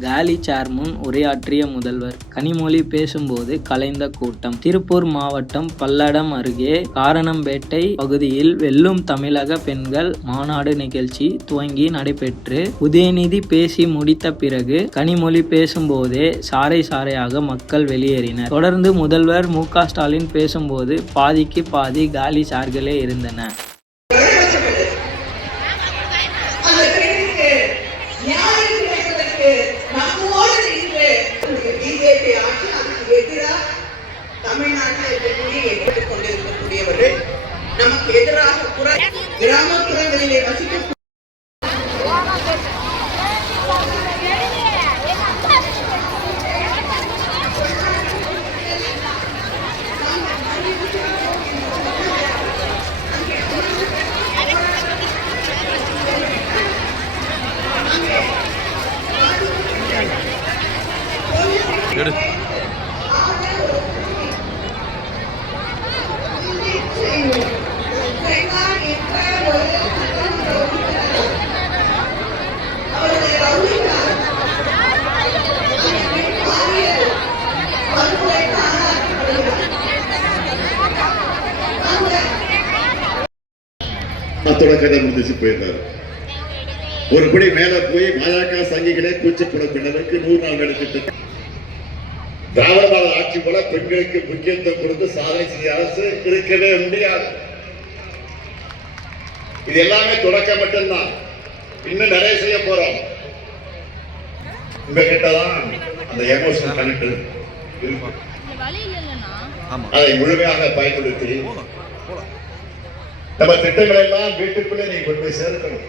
காலி சேர் முன் உரையாற்றிய முதல்வர். கனிமொழி பேசும்போது கலைந்த கூட்டம். திருப்பூர் மாவட்டம் பல்லடம் அருகே காரணம்பேட்டை பகுதியில் வெல்லும் தமிழக பெண்கள் மாநாடு நிகழ்ச்சி துவங்கி நடைபெற்று உதயநிதி பேசி முடித்த பிறகு கனிமொழி பேசும்போதே சாறை சாறையாக மக்கள் வெளியேறினர். தொடர்ந்து முதல்வர் மு ஸ்டாலின் பேசும்போது பாதிக்கு பாதி காலி சார்களே இருந்தன கிராமப்புறங்களிலே வசிக்க அத்தோட கதை முடிஞ்சிச்சு போயிருந்தாரு. ஒரு படி மேல போய் பாஜக சங்கிகளே கூச்சப்படும் பின்னருக்கு நூறு நாள் திட்டம் திராவிட மாடல் ஆட்சி போல பெண்களுக்கு முக்கியத்துவம் கொடுத்து சாதனை செய்ய அரசு இருக்கவே முடியாது. இது எல்லாமே தொடக்கம் மட்டும்தான். இன்னும் நிறைய செய்ய போறோம். உங்க கிட்டதான் அந்த எமோஷனல் கனெக்ட் இருக்கு. அதை முழுமையாக பயன்படுத்தி நம்ம திட்டங்களை எல்லாம் வீட்டுக்குள்ளே நீங்க கொண்டு போய் சேர்க்கணும்.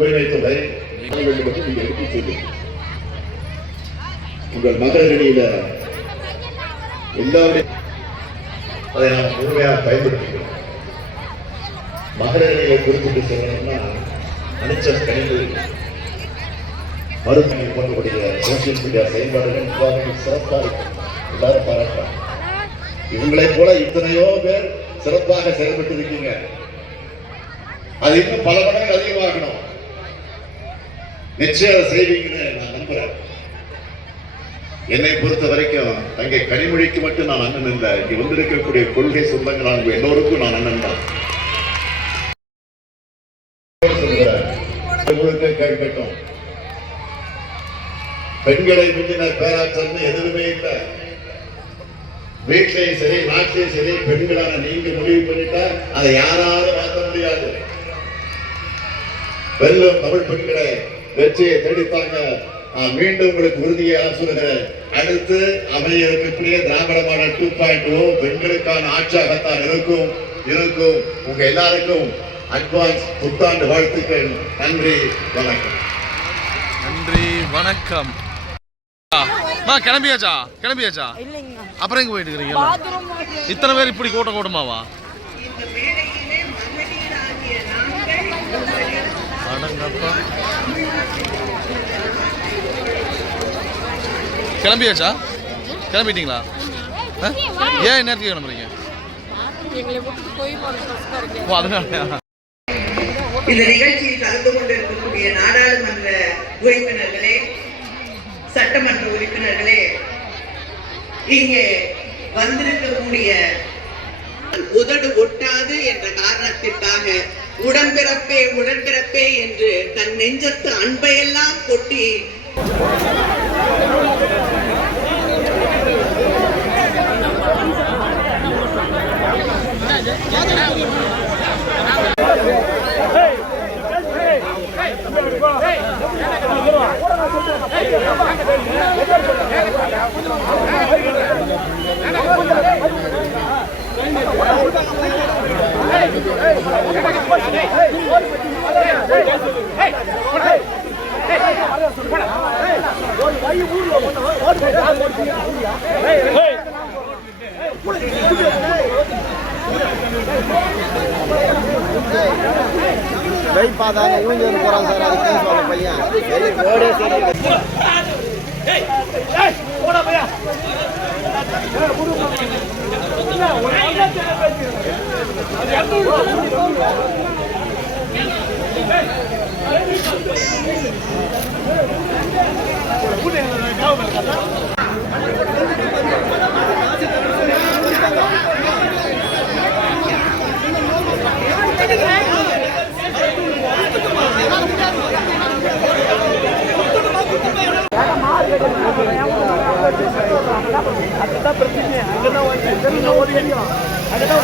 உரிமை தொகை நீங்க எடுத்து சொல்லுங்க உங்கள் மகளிரடியில எல்லாருடைய அதை நாம் முழுமையாக பயன்படுத்திக்கிறோம். மகளிரடியை குறிப்பிட்டு சொல்லணும்னா அனிச்சம் கணிந்து மருத்துவம் கொண்டக்கூடிய சோசியல் மீடியா செயல்பாடுகள் நிர்வாகங்கள் சிறப்பாக இருக்கும். எல்லாரும் பாராட்டுறாங்க இவங்களைப் போல இத்தனையோ பேர் சிறப்பாக செயல்பட்டு இருக்கீங்க அது இன்னும் பல மடங்கு அதிகமாகணும். நிச்சயம் அதை செய்வீங்கன்னு நான் நம்புறேன். என்னை பொறுத்த வரைக்கும் அங்கே கனிமொழிக்கு மட்டும் நான் அண்ணன் இல்லை. இங்க வந்திருக்கக்கூடிய கொள்கை சொந்தங்கள் நான் எல்லோருக்கும் நான் அண்ணன் தான். பெண்களை மிஞ்சின பேராற்றல் எதுவுமே இல்லை. வீட்லயும் சரி நாட்டிலையும் சரி பெண்களான நீங்க முடிவு பண்ணிட்டா அதை யாராலும் மாற்ற முடியாது. வெல்லும் தமிழ் பெண்களை வெற்றியை தேடித்தாங்க நான் மீண்டும் உங்களுக்கு உறுதியை ஆசுகிறேன் அடுத்து அமைய இருக்கக்கூடிய திராவிடமான டூ பாயிண்ட் ஓ பெண்களுக்கான ஆட்சியாகத்தான் இருக்கும் இருக்கும். உங்க எல்லாருக்கும் அட்வான்ஸ் புத்தாண்டு வாழ்த்துக்கள். நன்றி வணக்கம். நன்றி வணக்கம். மா கிளம்பியாச்சா? கிளம்பியாச்சா? இல்லைங்க. அப்புறம் எங்க போயிட்டு இருக்கீங்க பாத்ரூம் இத்தனை பேர் இப்படி கூட்ட கூட்டமாவா? கிளம்பியாச்சா? கிளம்பிட்டீங்களா? ஆ? ஏன் இந்நேரத்துக்கு கிளம்புறீங்க? ஓ அதனாலயா? இந்த நிகழ்ச்சியில் கலந்து கொண்டிருக்கக்கூடிய நாடாளுமன்ற உறுப்பினர்களே சட்டமன்ற உறுப்பினர்களே இங்கே வந்திருக்கக்கூடிய உதடு ஒட்டாது என்ற காரணத்திற்காக உடன்பிறப்பே உடன்பிறப்பே என்று தன் நெஞ்சத்து அன்பையெல்லாம் கொட்டி வெயிட் பார்த்தாங்க இவங்க வந்து போகிறான் சார் அது கேஸ் வாங்க பையன் ரோடே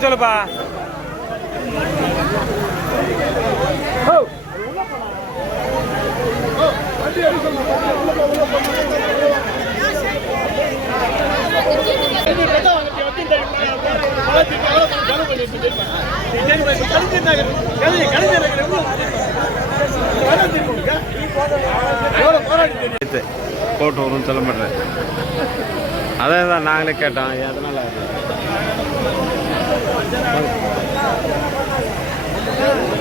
Hey! சொல்லுப்பா போட்டு வரும்னு சொல்ல மாட்டேன் அதே தான் நாங்களே கேட்டோம் எதனால் Thank you.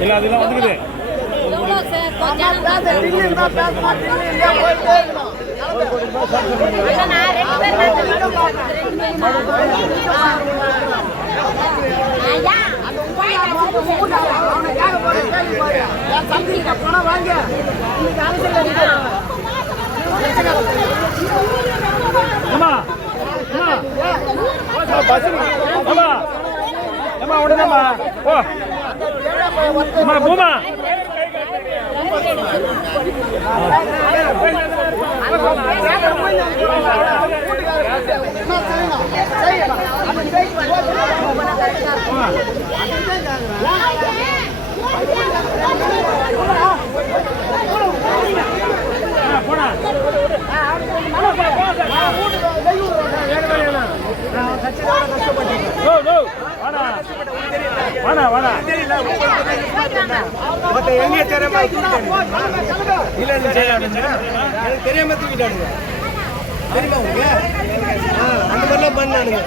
இல்லை அதெல்லாம் வந்துக்குது. அம்மா அம்மா பஸ் அம்மா அம்மா. உடனேம்மா ஓ அம்மா. போமா போனா நோ எங்க தெரியாம இல்ல எனக்கு தெரியாம தூக்கிட்டானுங்க தெரியுமா உங்களுக்கு அந்த மாதிரிலாம் பண்ணானுங்க